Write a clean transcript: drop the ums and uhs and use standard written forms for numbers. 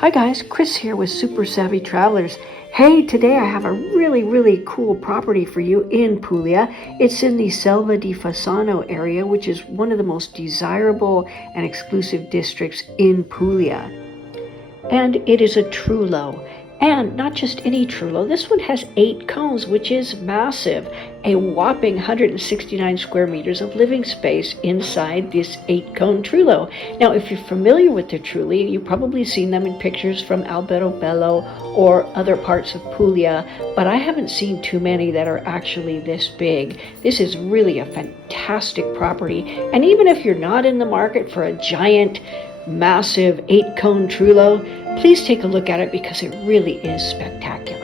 Hi guys, Chris here with Super Savvy Travelers. Hey, today I have a really cool property for you in Puglia. It's in the Selva di Fasano area, which is one of the most desirable and exclusive districts in Puglia. And it is a Trullo. And not just any Trullo, this one has 8 cones, which is massive. A whopping 169 square meters of living space inside this 8-cone Trullo. Now, if you're familiar with the Trulli, you've probably seen them in pictures from Alberobello or other parts of Puglia, but I haven't seen too many that are actually this big. This is really a fantastic property. And even if you're not in the market for a giant, massive 8-cone Trullo, please take a look at it because it really is spectacular.